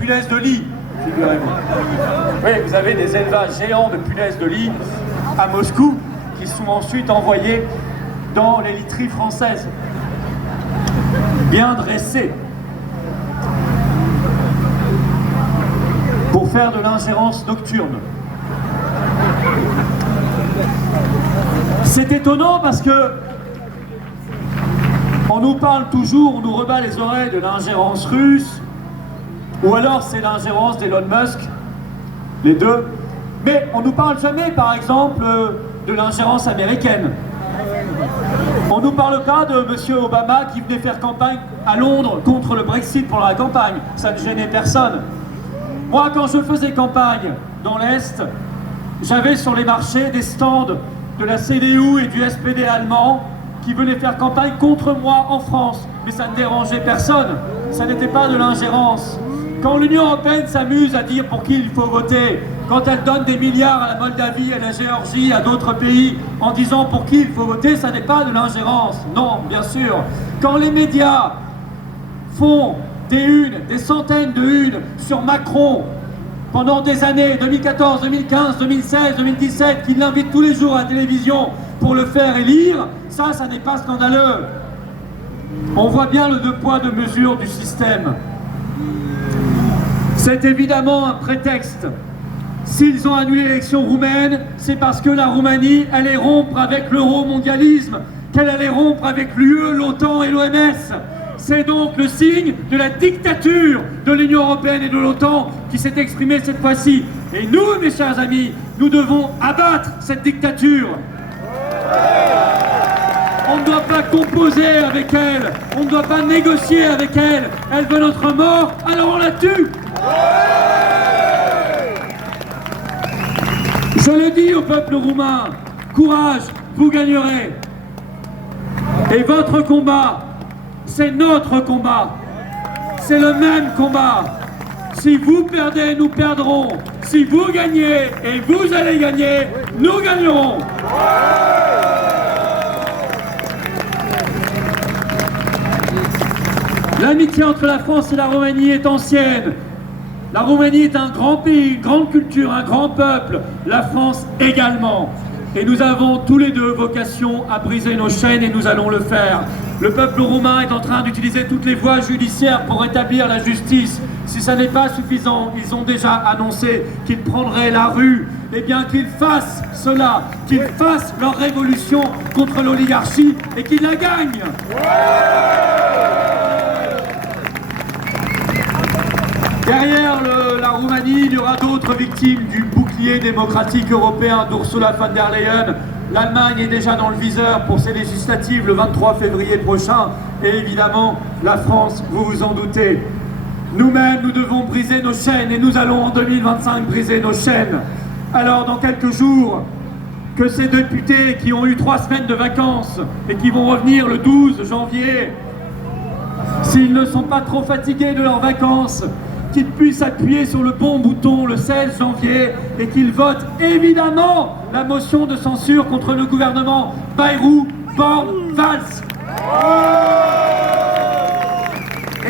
punaises de lit, figurez-vous. Oui, vous avez des élevages géants de punaises de lit à Moscou qui sont ensuite envoyées dans les literies françaises, bien dressées, pour faire de l'ingérence nocturne. C'est étonnant parce que on nous parle toujours, on nous rebat les oreilles de l'ingérence russe, ou alors c'est l'ingérence d'Elon Musk, les deux, mais on nous parle jamais, par exemple, de l'ingérence américaine. On nous parle pas de M. Obama qui venait faire campagne à Londres contre le Brexit pour la campagne, ça ne gênait personne. Moi, quand je faisais campagne dans l'Est, j'avais sur les marchés des stands de la CDU et du SPD allemand qui venaient faire campagne contre moi en France. Mais ça ne dérangeait personne, ça n'était pas de l'ingérence. Quand l'Union européenne s'amuse à dire pour qui il faut voter, quand elle donne des milliards à la Moldavie, à la Géorgie, à d'autres pays, en disant pour qui il faut voter, ça n'est pas de l'ingérence. Non, bien sûr. Quand les médias font des unes, des centaines de unes sur Macron, pendant des années, 2014, 2015, 2016, 2017, qui l'invite tous les jours à la télévision pour le faire élire, ça n'est pas scandaleux. On voit bien le deux poids, deux mesures du système. C'est évidemment un prétexte. S'ils ont annulé l'élection roumaine, c'est parce que la Roumanie allait rompre avec l'euro-mondialisme, qu'elle allait rompre avec l'UE, l'OTAN et l'OMS. C'est donc le signe de la dictature de l'Union européenne et de l'OTAN qui s'est exprimée cette fois-ci. Et nous, mes chers amis, nous devons abattre cette dictature. On ne doit pas composer avec elle, on ne doit pas négocier avec elle. Elle veut notre mort, alors on la tue. Je le dis au peuple roumain, courage, vous gagnerez. Et votre combat, c'est notre combat. C'est le même combat. Si vous perdez, nous perdrons. Si vous gagnez, et vous allez gagner, nous gagnerons. L'amitié entre la France et la Roumanie est ancienne. La Roumanie est un grand pays, une grande culture, un grand peuple. La France également. Et nous avons tous les deux vocation à briser nos chaînes et nous allons le faire. Le peuple roumain est en train d'utiliser toutes les voies judiciaires pour rétablir la justice. Si ça n'est pas suffisant, ils ont déjà annoncé qu'ils prendraient la rue. Eh bien qu'ils fassent cela, qu'ils fassent leur révolution contre l'oligarchie et qu'ils la gagnent. Derrière la Roumanie, il y aura d'autres victimes du bouclier démocratique européen d'Ursula von der Leyen. L'Allemagne est déjà dans le viseur pour ses législatives le 23 février prochain. Et évidemment, la France, vous vous en doutez. Nous-mêmes, nous devons briser nos chaînes et nous allons en 2025 briser nos chaînes. Alors, dans quelques jours, que ces députés qui ont eu 3 semaines de vacances et qui vont revenir le 12 janvier, s'ils ne sont pas trop fatigués de leurs vacances, qu'ils puissent appuyer sur le bon bouton le 16 janvier et qu'ils votent évidemment la motion de censure contre le gouvernement Bayrou, Borne, Valls.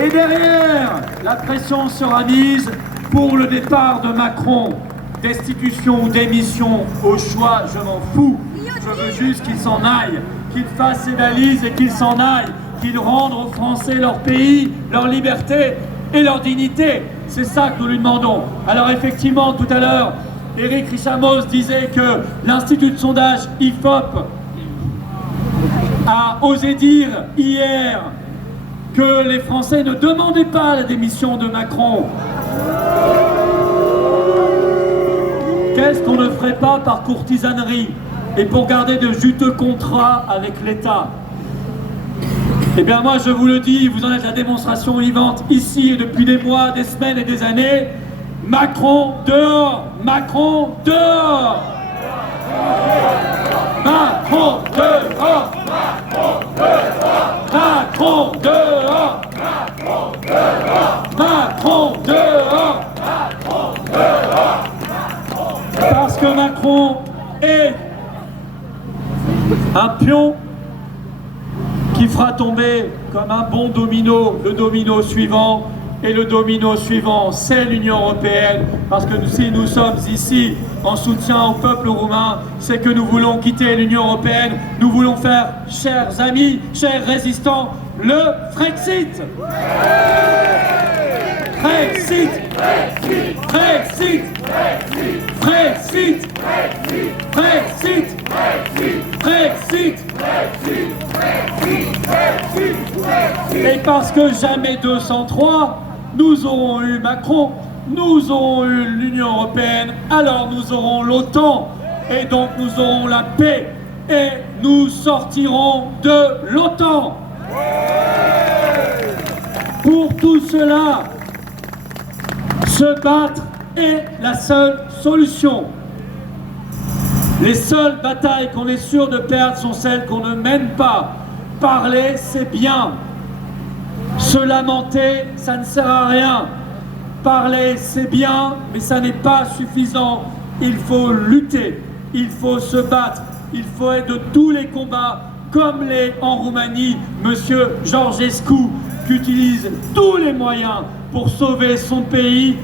Et derrière, la pression sera mise pour le départ de Macron. Destitution ou démission, au choix, je m'en fous. Je veux juste qu'il s'en aille, qu'il fasse ses valises et qu'il s'en aille, qu'il rende aux Français leur pays, leur liberté et leur dignité. C'est ça que nous lui demandons. Alors effectivement, tout à l'heure, Éric Richamos disait que l'Institut de sondage IFOP a osé dire hier que les Français ne demandaient pas la démission de Macron. Qu'est-ce qu'on ne ferait pas par courtisanerie et pour garder de juteux contrats avec l'État? Eh bien moi je vous le dis, vous en êtes la démonstration vivante ici et depuis des mois, des semaines et des années. Macron dehors! Macron dehors! Macron dehors! Macron dehors! Macron dehors! Macron dehors! Macron dehors! Macron dehors! Parce que Macron est un pion qui fera tomber comme un bon domino le domino suivant Et le domino suivant, c'est l'Union européenne, parce que si nous sommes ici en soutien au peuple roumain, c'est que nous voulons quitter l'Union européenne, nous voulons faire, chers amis, chers résistants, le Frexit. Frexit. Frexit. Frexit. Frexit. Frexit. Et parce que jamais 203, nous aurons eu Macron, nous aurons eu l'Union européenne, alors nous aurons l'OTAN, et donc nous aurons la paix, et nous sortirons de l'OTAN. Pour tout cela, se battre est la seule solution. Les seules batailles qu'on est sûr de perdre sont celles qu'on ne mène pas. Parler, c'est bien. Se lamenter, ça ne sert à rien. Parler, c'est bien, mais ça n'est pas suffisant. Il faut lutter, il faut se battre, il faut être de tous les combats, comme l'est en Roumanie Monsieur Georgescu, qui utilise tous les moyens pour sauver son pays.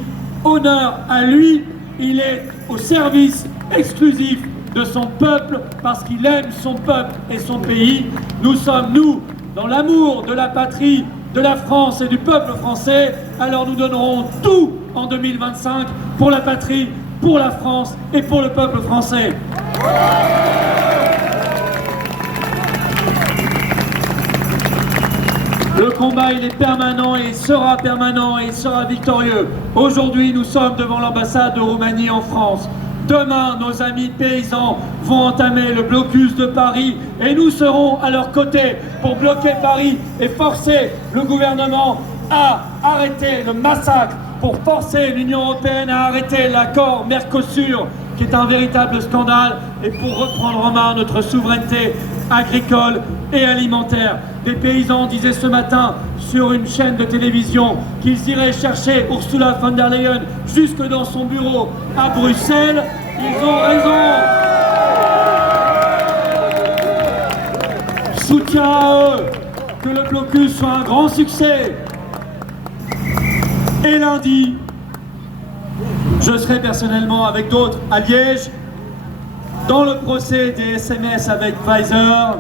Honneur à lui, il est au service exclusif de son peuple, parce qu'il aime son peuple et son pays. Nous sommes, nous, dans l'amour de la patrie, de la France et du peuple français, alors nous donnerons tout en 2025 pour la patrie, pour la France et pour le peuple français. Le combat, il est permanent et il sera permanent et il sera victorieux. Aujourd'hui, nous sommes devant l'ambassade de Roumanie en France. Demain, nos amis paysans vont entamer le blocus de Paris et nous serons à leur côté pour bloquer Paris et forcer le gouvernement à arrêter le massacre, pour forcer l'Union européenne à arrêter l'accord Mercosur, qui est un véritable scandale, et pour reprendre en main notre souveraineté agricole et alimentaire. Des paysans disaient ce matin sur une chaîne de télévision qu'ils iraient chercher Ursula von der Leyen jusque dans son bureau à Bruxelles. Ils ont raison. Soutien à eux, que le blocus soit un grand succès. Et lundi, je serai personnellement avec d'autres à Liège dans le procès des SMS avec Pfizer.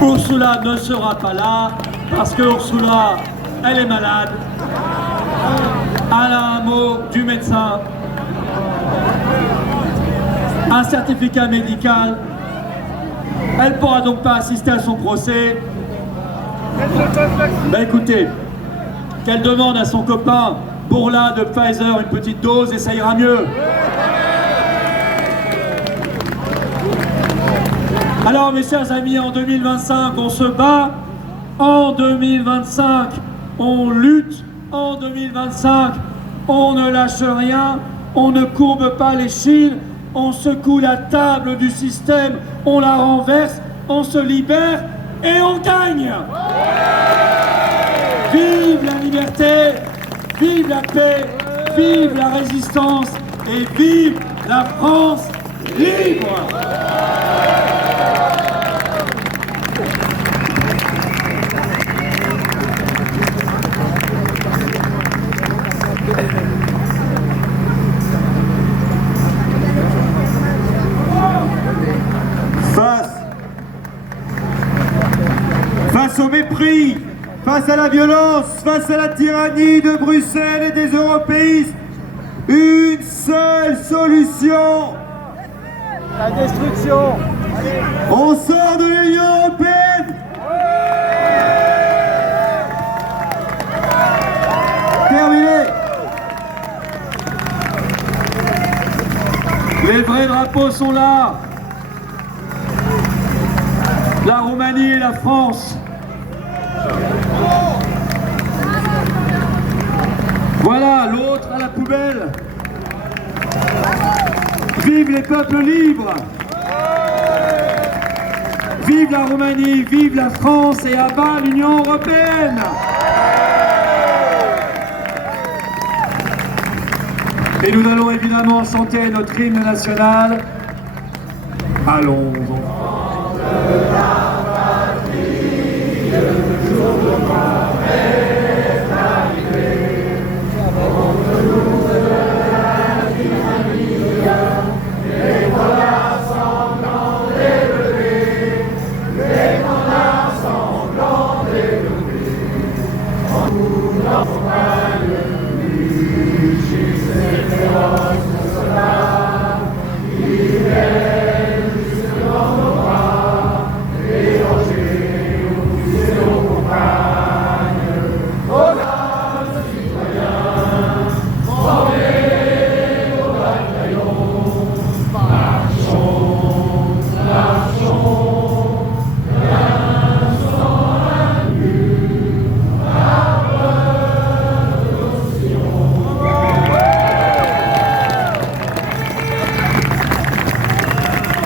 Ursula ne sera pas là parce que Ursula, elle est malade. Elle a un mot du médecin, un certificat médical. Elle ne pourra donc pas assister à son procès. Ben écoutez, qu'elle demande à son copain Bourla de Pfizer une petite dose et ça ira mieux. Alors mes chers amis, en 2025, on se bat, en 2025, on lutte, en 2025, on ne lâche rien, on ne courbe pas les chines, on secoue la table du système, on la renverse, on se libère et on gagne. Vive la liberté, vive la paix, vive la résistance et vive la France libre. Face au mépris, face à la violence, face à la tyrannie de Bruxelles et des européistes, une seule solution. La destruction. On sort de l'Union européenne. Terminé. Les vrais drapeaux sont là. La Roumanie et la France. Voilà, l'autre à la poubelle. Vive les peuples libres. Vive la Roumanie, vive la France et à bas l'Union européenne. Et nous allons évidemment chanter notre hymne national. Allons.